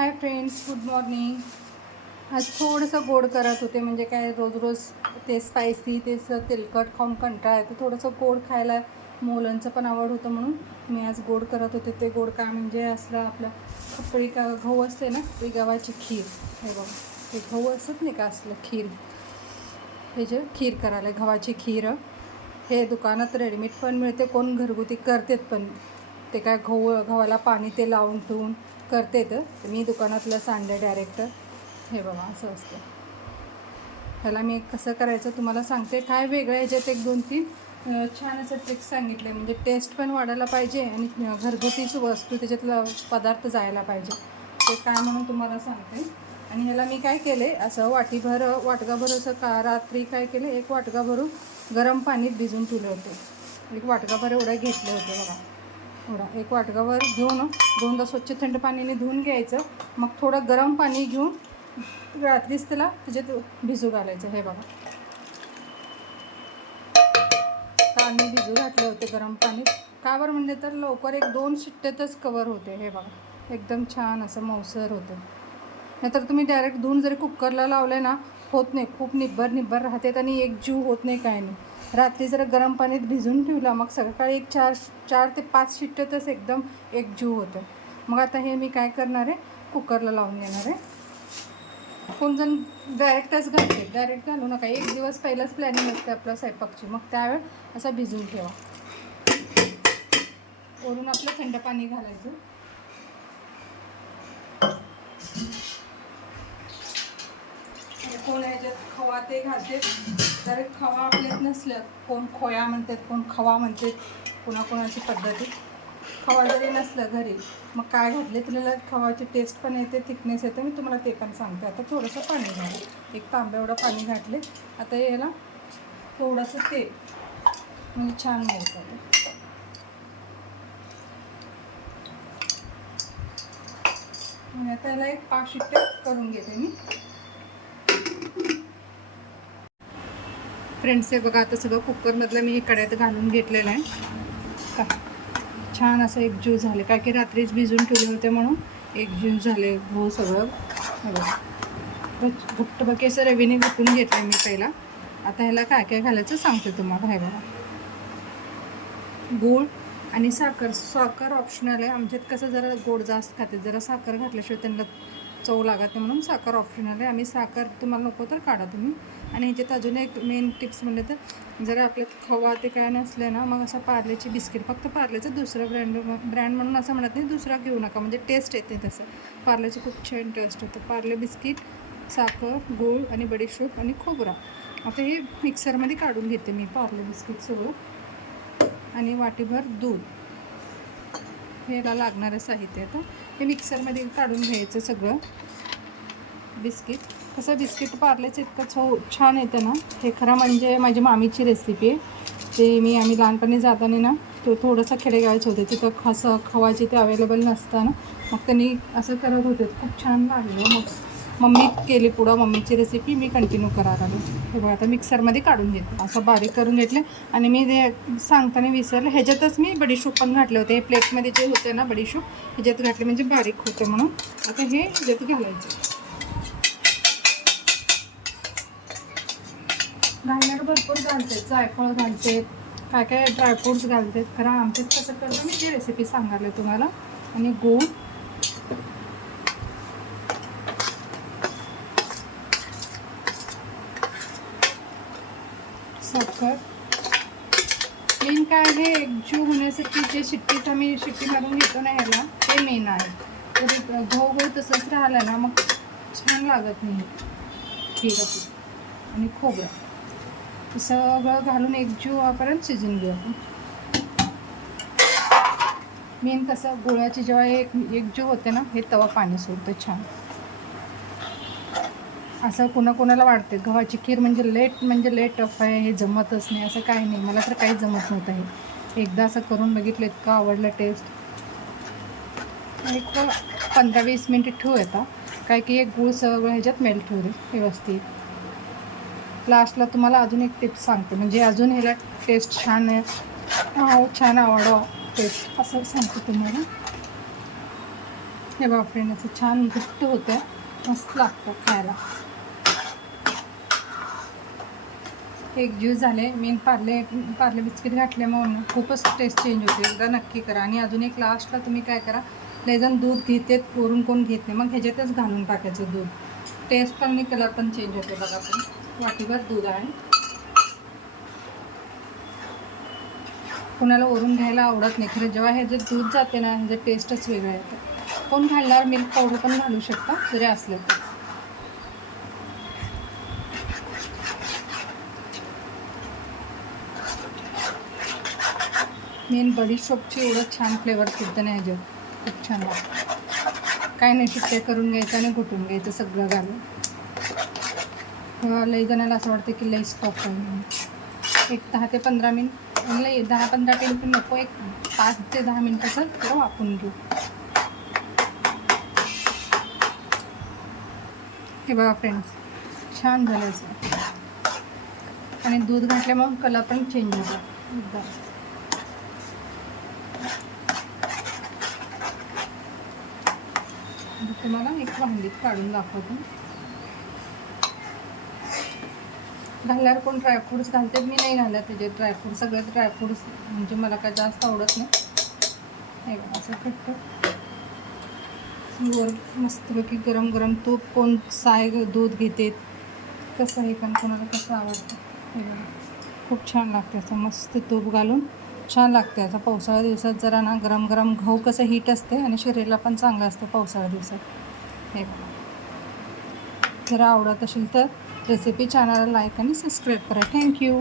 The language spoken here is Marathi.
Hi friends, good morning. आज थोडंसं गोड करत होते. म्हणजे काय रोज रोज ते स्पायसी तेच तेलकट खाऊन कंटाळा येतो. थोडंसं गोड खायला मुलांचं पण आवड होतं म्हणून मी आज गोड करत होते. ते गोड काय म्हणजे असलं आपलं खपळी का गहू असते ना, ती गव्हाची खीर. हे बघा, ते गहू असत नाही का, असलं खीर, हे जे खीर करायला गव्हाची खीर. हे दुकानात रेडीमेड पण मिळते, कोण घरगुती करतेत पण. ते काय गव्हाला पाणी ते लावून ठेवून करते. तर मी दुकानातलं सांडे डायरेक्ट. हे बघा असं असतं. ह्याला मी कसं करायचं तुम्हाला सांगते. काय वेगळं ह्याच्यात एक दोन तीन छान असं ट्रिक्स सांगितले. म्हणजे टेस्ट पण वाढायला पाहिजे आणि घरगुतीच वस्तू त्याच्यातलं पदार्थ जायला पाहिजे. ते काय म्हणून तुम्हाला सांगते. आणि ह्याला मी काय केले, असं वाटगाभर असं रात्री काय केले, एक वाटगा भरून गरम पाणीत भिजून ठेवले होते. एक वाटगाभर एवढं घेतले होते बघा. एवढा एक वाटगावर घेऊन दोनदा स्वच्छ थंड पाण्याने धुवून घ्यायचं. मग थोडं गरम पाणी घेऊन रात्रीच त्याला त्याच्यात भिजू घालायचं. हे बघा, पाणी भिजू घातले होते गरम पाणी. का बरं म्हणजे तर लवकर एक 2 शिट्ट्यातच कवर होते. हे बघा, एकदम छान असं मऊसर होते. नाहीतर तुम्ही डायरेक्ट धुवून जरी कुकरला लावले ना, होत नाही. खूप निब्बर राहतात आणि एक जीव होत नाही, काय नाही. रात्री जरा गरम पाण्यात भिजून ठेवला, मग सकाळी एक 4 ते 5 शिट्ट्यातच एकदम एक जीव होतं. मग आता हे मी काय करणार आहे, कुकरला लावून घेणार आहे. कोण जण डायरेक्टच घालते. डायरेक्ट घालू नका. एक दिवस पहिलाच प्लॅनिंग असते आपल्या स्वयंपाकची. मग त्यावेळ असा भिजून ठेवा. वरून आपलं थंड पाणी घालायचं. कोण ह्याच्यात खवा ते घालते. जर खवा आपल्यात नसलं, कोण खोया म्हणतात, कोण खवा म्हणतात, कोणाकोणाची पद्धती. खवा जरी नसलं घरी, मग काय घातले त्याला खवाची टेस्ट पण येते, थिकनेस येते. मी तुम्हाला ते पण सांगते. आता थोडंसं पाणी घालं, एक तांब्या एवढं पाणी घातले. आता याला थोडंसं तेल, म्हणजे छान मिळतं. आणि आता याला एक 5 शिट्ट्या करून घेते मी. फ्रेंड्स, हे बघा, आता सगळं कुकरमधलं मी हे कढ्यात घालून घेतलेलं आहे. का छान असं एकजीव झाले. काय की रात्रीच भिजून ठेवले होते म्हणून एकजीव झाले हो सगळं. घट्ट असं रवीने घुटून घेतलं मी पहिला. आता ह्याला काय काय घालायचं सांगते तुम्हाला. हे बघा, गूळ आणि साखर ऑप्शनल आहे. आमच्यात कसं जरा गोड जास्त खाते, जरा साखर घातल्याशिवाय त्यांना चव लागत नाही, म्हणून साखर ऑप्शनल आहे. आम्ही साखर तुम्हाला नको तर काढा तुम्ही. आणि ह्याच्यात अजून एक मेन टिप्स म्हणलं तर, जरा आपल्यात खवा ते काय नसले ना, मग असं पार्लेची बिस्किट, फक्त पार्लेचं दुसरं ब्रँड म्हणून असं म्हणत नाही, दुसरा घेऊ नका. म्हणजे टेस्ट येते तसं. पार्लेचं खूप छान टेस्ट होतं. पार्ले बिस्किट, साखर, गूळ आणि बडीशेप आणि खोबरा. आता हे मिक्सरमध्ये काढून घेते मी पार्ले बिस्किट सगळं. आणि वाटीभर दूध, ह्याला लागणारं साहित्य. आता हे मिक्सरमध्ये काढून घ्यायचं सगळं. बिस्किट कसं, बिस्किट पार्लेचं इतकं छान येतं ना. हे खरं म्हणजे माझी मामीची रेसिपी आहे. ते आम्ही लहानपणी जाताना ना, तो थोडंसं खेडेगावाचे होते, तिथं खवाची ते अवेलेबल नसताना, मग त्यांनी असं करत होते. खूप छान लागलं. मग मम्मी केली पुढं, मम्मीची रेसिपी मी कंटिन्यू करायला लागले. हे बघा, आता मिक्सरमध्ये काढून घेतलं, असं बारीक करून घेतले. आणि मी ते सांगताना विसरले, ह्याच्यातच मी बडीशूप पण घातले होते. हे प्लेटमध्ये जे होते ना बडीशूप, ह्याच्यात घातले म्हणजे बारीक होतं म्हणून. आता हे ह्याच्यात घालायचं. घालणार भरपूर घालते, जायफळ घालते, काय काय ड्रायफ्रूट्स घालते. खरं आमच्यात कसं करतो मी ती रेसिपी सांगायला तुम्हाला. आणि गूळ, साखर. मेन काय आहे, एकजीव होण्यासाठी जे शिट्टी मारून घेतो ना ह्याला, ते मेन आहे. तर गहू तसंच राहिलं ना, मग छान लागत नाही खीर आपली. आणि खोबरं सगळं घालून एकजीव वापरून शिजून घेऊ आपण. मेन कसं, गुळाची जेव्हा एकजीव होते ना, हे तवा पाणी सोडतं छान. असं कोणाला वाटते गव्हाची खीर म्हणजे लेट टफ आहे, हे जमतच नाही, असं काही नाही. मला तर काहीच जमत नव्हतं. हे एकदा असं करून बघितलं, इतकं आवडलं टेस्ट. एक 15-20 मिनिट ठेवू येतं. काय की एक गूळ सगळं ह्याच्यात मेल्ट होऊ दे व्यवस्थित. लास्टला तुम्हाला अजून एक टिप्स सांगते, म्हणजे अजून ह्याला टेस्ट छान आहे, छान आवडावं टेस्ट, असं सांगते तुम्हाला. हे बघा फ्रेंड, असं छान घट्ट होतं, मस्त लागतं खायला. एक ज्यूस झाले. मी पार्ले बिस्किट घातल्यामुळे खूपच टेस्ट चेंज होते. एकदा नक्की करा. आणि अजून एक लास्टला तुम्ही काय करा, लयजण दूध घेतात, वरून कोण घेत नाही, मग ह्याच्यातच घालून टाकायचं दूध. टेस्ट पण आणि कलर पण चेंज होते. बघा पण वाटीभर दूध आहे. कोणाला वरून घ्यायला आवडत नाही, खरं जेव्हा हे जे दूध जाते ना, ह्याचं टेस्टच वेगळं येतं. कोण घालणार मिल्क पावडर पण घालू शकता जरी असलं तर. मेन बडीशॉपची एवढं छान फ्लेवर सुद्धा नाही ह्याच्यात, खूप छान लागतं. काय नाही, शिट्ट्या करून घ्यायचं आणि घुटून घ्यायचं सगळं घालून. लई जणांना असं वाटतं की लई स्टॉप आहे. एक 10 ते 15 मिनिट, लई 10-15 मिनिट पण नको, एक 5 ते 10 मिनिटाचं थोडं वापरून घेऊ. हे बघा फ्रेंड्स, छान झालं असं. आणि दूध घातल्यामुळे कलर पण चेंज होतो एकदम. तुम्हाला एक भांडीत काढून दाखवतो. घालणार कोण ड्रायफ्रूट्स घालतात, मी नाही घालत त्याचे ड्रायफ्रूट. सगळे ड्रायफ्रूट्स म्हणजे मला काय जास्त आवडत नाही. हे बघा असं खट्ट वर मस्तपैकी गरम गरम तूप, कोण साय दूध घेते, कसं हे पण कोणाला कसं आवडतं. हे बघा खूप छान लागते असं मस्त तूप घालून, छान लागते असं. पावसाळ्या दिवसात जरा ना गरम गरम गहू कसं हीट असते आणि शरीराला पण चांगलं असतं पावसाळ्या दिवसात. हे बघा, जर आवडत असेल तर रेसिपी चॅनलला लाईक आणि सबस्क्राईब करा. थँक्यू.